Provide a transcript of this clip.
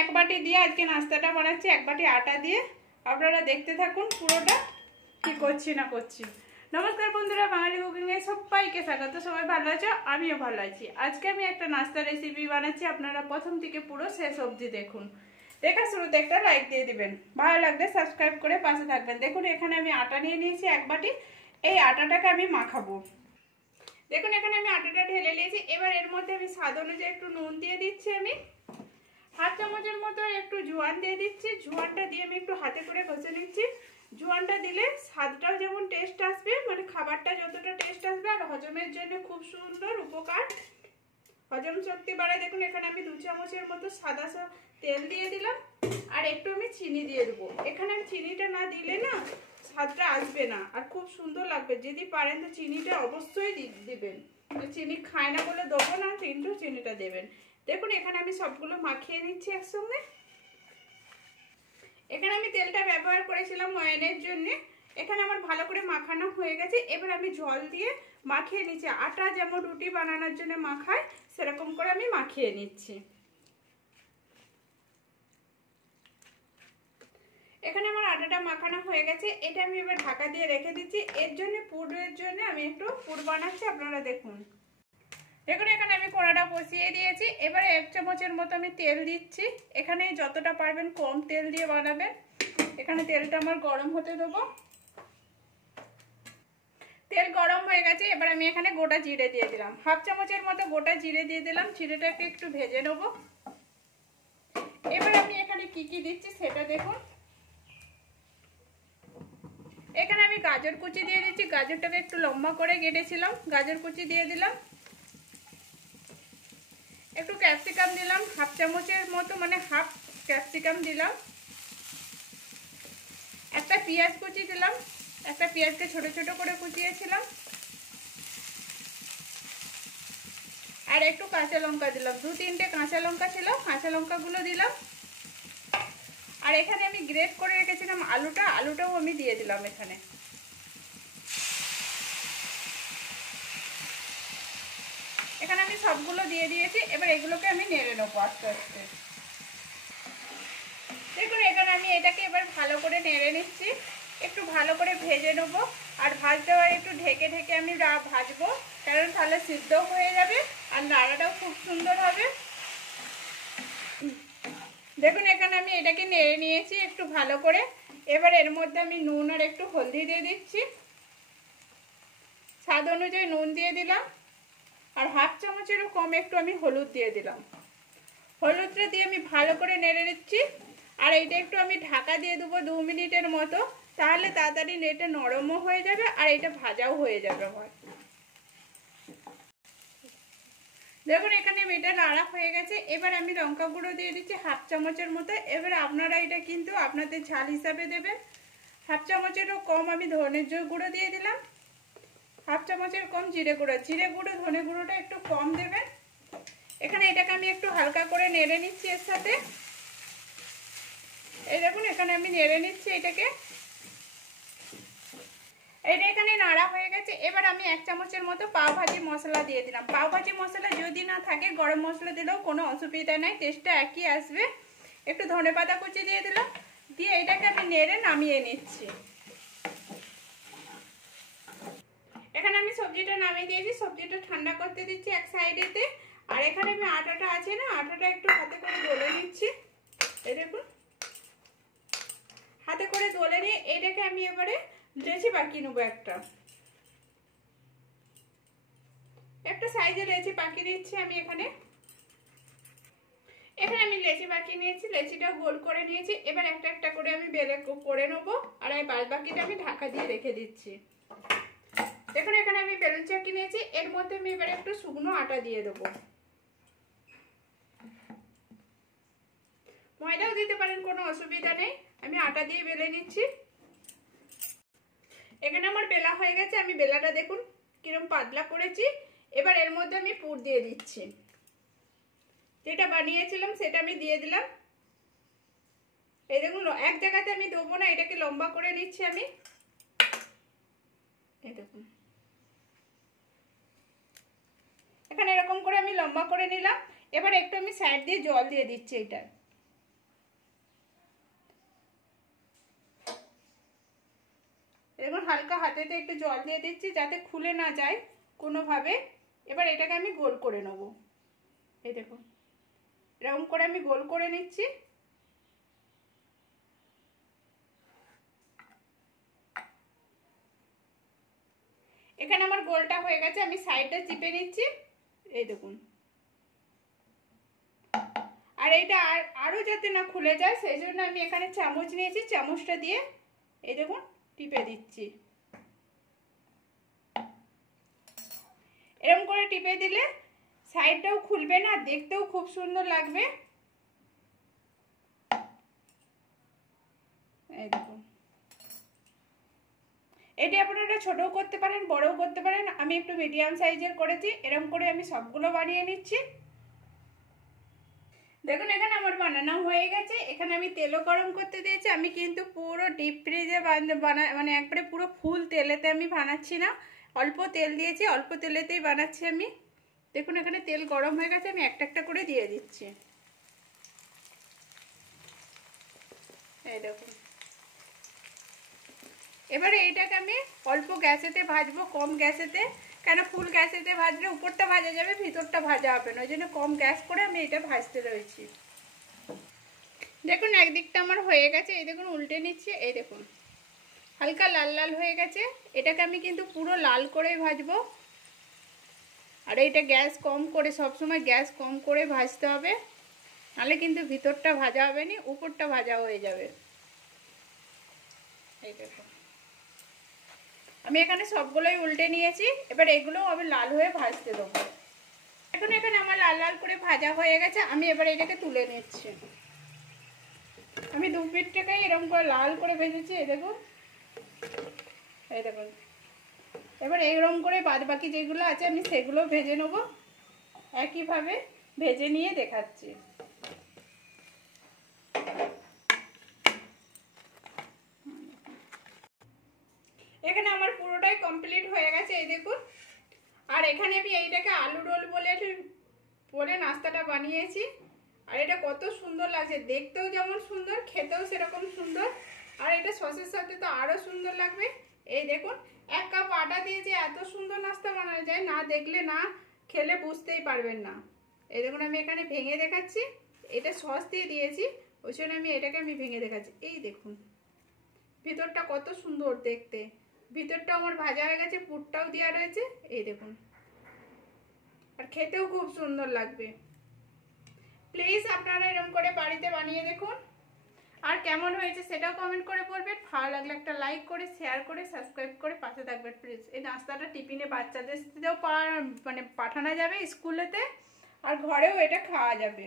এক বাটি দিয়ে আজকে নাস্তাটা বানাচ্ছি, এক বাটি আটা দিয়ে। আপনারা দেখতে থাকুন পুরোটা কি করছি না করছি। নমস্কার বন্ধুরা, বাঙালি কুকিংয়ে সবাইকে স্বাগত। সবাই ভালো আছো? আমিও ভালো আছি। আজকে আমি একটা নাস্তা রেসিপি বানাচ্ছি, আপনারা প্রথম থেকে পুরো শেষ অবধি দেখুন। দেখা শুরুতে একটা লাইক দিয়ে দিবেন, ভালো লাগলে সাবস্ক্রাইব করে পাশে থাকবেন। দেখুন এখানে আমি আটা নিয়ে নিয়েছি এক বাটি। এই আটাটাকে আমি মাখাবো। দেখুন এখানে আমি আটাটা ঢেলে নিয়েছি। এবার এর মধ্যে আমি স্বাদ অনুযায়ী একটু নুন দিয়ে দিচ্ছি। আমি হাফ চামচের মতো একটু জোয়ান দিয়ে দিচ্ছি। জোয়ানটা দিয়ে আমি একটু হাতে করে ঘষে নিচ্ছি। জোয়ানটা দিলে স্বাদটাও যেমন টেস্ট আসবে, মানে খাবারটা যতটা টেস্ট আসবে, আর হজমের জন্য খুব সুন্দর উপকার, হজম শক্তি বাড়ায়। দেখুন এখানে আমি 2 চামচের মতো সাদা তেল দিয়ে দিলাম, আর একটু আমি চিনি দিয়ে দেবো। এখানে চিনিটা না দিলে না স্বাদটা আসবে না, আর খুব সুন্দর লাগবে। যদি পারেন তো চিনিটা অবশ্যই দিবেন। চিনি খায় না বলে দেবো না, কিন্তু চিনিটা দেবেন। দেখুন এখানে আমি সবগুলো মাখিয়ে নিচ্ছি একসঙ্গে। এখানে আমি তেলটা ব্যবহার করেছিলাম ময়ানের জন্য। এখানে আমার ভালো করে মাখানো হয়ে গেছে। এবার আমি জল দিয়ে মাখিয়ে নিচ্ছি। আটা যেমন রুটি বানানোর জন্য মাখায়, সেরকম করে আমি মাখিয়ে নিচ্ছি। এখানে আমার আটাটা মাখানো হয়ে গেছে। এটা আমি এবার ঢাকা দিয়ে রেখে দিচ্ছি। এর জন্য পুরের জন্য আমি একটু পুর বানাচ্ছি, আপনারা দেখুন। দেখুন এখানে আমি কড়াটা বসিয়ে দিয়েছি। এবারে 1 চামচের মতো আমি তেল দিচ্ছি। এখানে যতটা পারবেন কম তেল দিয়ে বানাবেন। এখানে তেলটা আমার গরম হতে দেবো। তেল গরম হয়ে গেছে। এবার আমি এখানে গোটা জিরে দিয়ে দিলাম। হাফ চামচের মতো গোটা জিরে দিয়ে দিলাম। জিরেটাকে একটু ভেজে নেব। এবার আমি এখানে কি কি দিচ্ছি সেটা দেখুন। এখানে আমি গাজর কুচি দিয়ে দিচ্ছি। গাজরটাকে একটু লম্বা করে কেটেছিলাম, গাজর কুচি দিয়ে দিলাম। একটু ক্যাপসিকাম দিলাম, হাফ চামচের মতো, মানে হাফ ক্যাপসিকাম দিলাম। একটা পেঁয়াজ কুচি দিলাম, একটা পেঁয়াজকে ছোট ছোট করে কুচিয়েছিলাম। আর একটু কাঁচা লঙ্কা দিলাম, 2-3টে কাঁচা লঙ্কা ছিল, কাঁচা লঙ্কাগুলো দিলাম। আর এখানে আমি গ্রেট করে রেখেছিলাম আলুটাও আমি দিয়ে দিলাম এখানে। এখানে আমি সবগুলো দিয়ে দিয়েছি। এবার এগুলোকে আমি নেড়ে নেবো আস্তে আস্তে। দেখুন এখানে আমি এটাকে এবার ভালো করে নেড়ে নিচ্ছি। একটু ভালো করে ভেজে নেবো। আর ভাজতে হয় একটু ঢেকে ঢেকে আমি ভাজবো, কারণ তাহলে সিদ্ধও হয়ে যাবে আর নাড়াটাও খুব সুন্দর হবে। দেখুন এখানে আমি এটাকে নেড়ে নিয়েছি একটু ভালো করে। এবার এর মধ্যে আমি নুন আর একটু হলদি দিয়ে দিচ্ছি। স্বাদ অনুযায়ী নুন দিয়ে দিলাম। আর হাফ চামচেরও কম একটু আমি হলুদ দিয়ে দিলাম। হলুদটা দিয়ে আমি ভালো করে নেড়ে নিচ্ছি। আর এইটা একটু আমি ঢাকা দিয়ে দেবো 2 মিনিটের মতো, তাহলে তাড়াতাড়ি এটা নরমও হয়ে যাবে আর এটা ভাজাও হয়ে যাবে আমার। দেখুন এখানে এটা নাড়া হয়ে গেছে। এবার আমি লঙ্কা গুঁড়ো দিয়ে দিচ্ছি হাফ চামচের মতো। এবার আপনারা এটা কিন্তু আপনাদের ঝাল হিসাবে দেবেন। হাফ চামচেরও কম আমি ধনের গুঁড়ো দিয়ে দিলাম। হাফ চামচের কম জিরে গুঁড়ো ধনে গুঁড়োটা একটু কম দেবেন। এখানে এটাকে আমি একটু হালকা করে নেড়ে নিচ্ছি এর সাথে। এই দেখুন এখানে আমি নেড়ে নিচ্ছি এটাকে। এটা এখানে নাড়া হয়ে গেছে। এবার আমি 1 চামচের মতো পাও ভাজি মশলা দিয়ে দিলাম। পাও ভাজি মশলা যদি না থাকে গরম মশলা দিলেও কোনো অসুবিধা নেই, টেস্টটা একই আসবে। একটু ধনেপাতা কুচি দিয়ে দিলাম, দিয়ে এটাকে আমি নেড়ে নামিয়ে নিচ্ছি। এখানে আমি সবজিটা নামিয়ে দিয়েছি। সবজিটা ঠান্ডা করতে দিচ্ছি এক সাইডেতে। আর এখানে আমি আটাটা আছে না, আটাটা একটু হাতে করে দলে নিচ্ছি। এই দেখুন হাতে করে দলে নিয়ে এটাকে আমি এবারে লেচি পাকিয়ে নেবো। একটা সাইজের লেচি পাকিয়ে নিচ্ছি আমি এখানে। আমি লেচি পাকিয়ে নিয়েছি, লেচিটা গোল করে নিয়েছি। এবার একটা একটা করে আমি বেলে করে নেবো। আর এই বাদ বাকিটা আমি ঢাকা দিয়ে রেখে দিচ্ছি। দেখুন এখানে আমি বেলুন চাকি নিয়েছি। এর মধ্যে আমি এবার একটু শুকনো আটা দিয়ে দেবো। ময়দাও দিতে পারেন, কোনো অসুবিধা নেই। আমি আটা দিয়ে বেলে নিচ্ছি। এখানে আমার বেলা হয়ে গেছে। আমি বেলাটা দেখুন কিরকম পাতলা করেছি। এবার এর মধ্যে আমি পুর দিয়ে দিচ্ছি। যেটা বানিয়েছিলাম সেটা আমি দিয়ে দিলাম। এই দেখুন এক জায়গাতে আমি দেবো না, এটাকে লম্বা করে নিচ্ছি আমি। এই দেখুন এখানে এরকম করে আমি লম্বা করে নিলাম। এবার একটু আমি সাইড দিয়ে জল দিয়ে দিচ্ছি। এটা এবার হালকা হাতেতে একটু জল দিয়ে দিচ্ছি যাতে খুলে না যায় কোনোভাবে। এবার এটাকে আমি গোল করে নেব। এই দেখুন এরকম করে আমি গোল করে নিচ্ছি। এখানে আমার গোলটা হয়ে গেছে, আমি সাইডটা চিপে নিচ্ছি। এই দেখুন, আর এটা আরও যাতে না খুলে যায় সেই জন্য আমি এখানে চামচ নিয়েছি, চামচটা দিয়ে এই দেখুন টিপে দিচ্ছি। এরকম করে টিপে দিলে সাইডটাও খুলবে না, দেখতেও খুব সুন্দর লাগবে। এই দেখুন, এটি আপনারা ছোটও করতে পারেন বড়ও করতে পারেন, আমি একটু মিডিয়াম সাইজের করেছি। এরকম করে আমি সবগুলো বানিয়ে নিচ্ছি। দেখুন এখানে আমার বানানো হয়ে গেছে। এখানে আমি তেলও গরম করতে দিয়েছি। আমি কিন্তু পুরো ডিপ ফ্রিজে মানে একবারে পুরো ফুল তেলেতে আমি বানাচ্ছি না, অল্প তেল দিয়েছি, অল্প তেলেতেই বানাচ্ছি আমি। দেখুন এখানে তেল গরম হয়ে গেছে, আমি একটা একটা করে দিয়ে দিচ্ছি। এই দেখুন, এবারে এইটাকে আমি অল্প গ্যাসেতে ভাজবো, কম গ্যাসেতে। কেন ফুল গ্যাসেতে ভাজলে উপরটা ভাজা যাবে, ভিতরটা ভাজা হবে না, ওই জন্য কম গ্যাস করে আমি এটা ভাজতে রয়েছি। দেখুন একদিকটা আমার হয়ে গেছে, এই দেখুন উল্টে নিচ্ছি। এই দেখুন হালকা লাল লাল হয়ে গেছে। এটাকে আমি কিন্তু পুরো লাল করেই ভাজবো। আর এইটা গ্যাস কম করে, সবসময় গ্যাস কম করে ভাজতে হবে, নাহলে কিন্তু ভিতরটা ভাজা হবে না, উপরটা ভাজা হয়ে যাবে। এই দেখুন আমি এখানে সবগুলোই উল্টে নিয়েছি। এবার এগুলোও আমি লাল হয়ে ভাজতে দেবো। এখন এখানে আমার লাল লাল করে ভাজা হয়ে গেছে, আমি এবার এটাকে তুলে নিচ্ছি। আমি 2 পিঠটাকেই এরকম করে লাল করে ভেজেছি। এই দেখুন, এই দেখুন এবার এইরকম করে বাদ বাকি যেগুলো আছে আমি সেগুলো ভেজে নেবো। একইভাবে ভেজে নিয়ে দেখাচ্ছি। এখানে আমার পুরোটাই কমপ্লিট হয়ে গেছে। এই দেখুন, আর এখানে আমি এইটাকে আলু রোল বলে নাস্তাটা বানিয়েছি। আর এটা কত সুন্দর লাগছে, দেখতেও যেমন সুন্দর, খেতেও সেরকম সুন্দর। আর এটা সসের সাথে তো আরও সুন্দর লাগবে। এই দেখুন 1 কাপ আটা দিয়ে যে এত সুন্দর নাস্তা বানানো যায়, না দেখলে না খেলে বুঝতেই পারবেন না। এই দেখুন আমি এখানে ভেঙে দেখাচ্ছি। এটা সস দিয়ে দিয়েছি, ওই জন্য এটাকে আমি ভেঙে দেখাচ্ছি। এই দেখুন ভিতরটা কত সুন্দর দেখতে, ভিতরটা আমার ভাজা হয়ে গেছে, পুরটাও দেওয়া রয়েছে। এই দেখুন, আর খেতেও খুব সুন্দর লাগবে। প্লিজ আপনারা এরকম করে বাড়িতে বানিয়ে দেখুন। আর কেমন হয়েছে সেটাও কমেন্ট করে বলবেন। ভালো লাগলে একটা লাইক করে, শেয়ার করে, সাবস্ক্রাইব করে পাশে থাকবেন প্লিজ। এই নাস্তাটা টিফিনে বাচ্চাদের সাথেও মানে পাঠানো যাবে স্কুলেতে, আর ঘরেও এটা খাওয়া যাবে।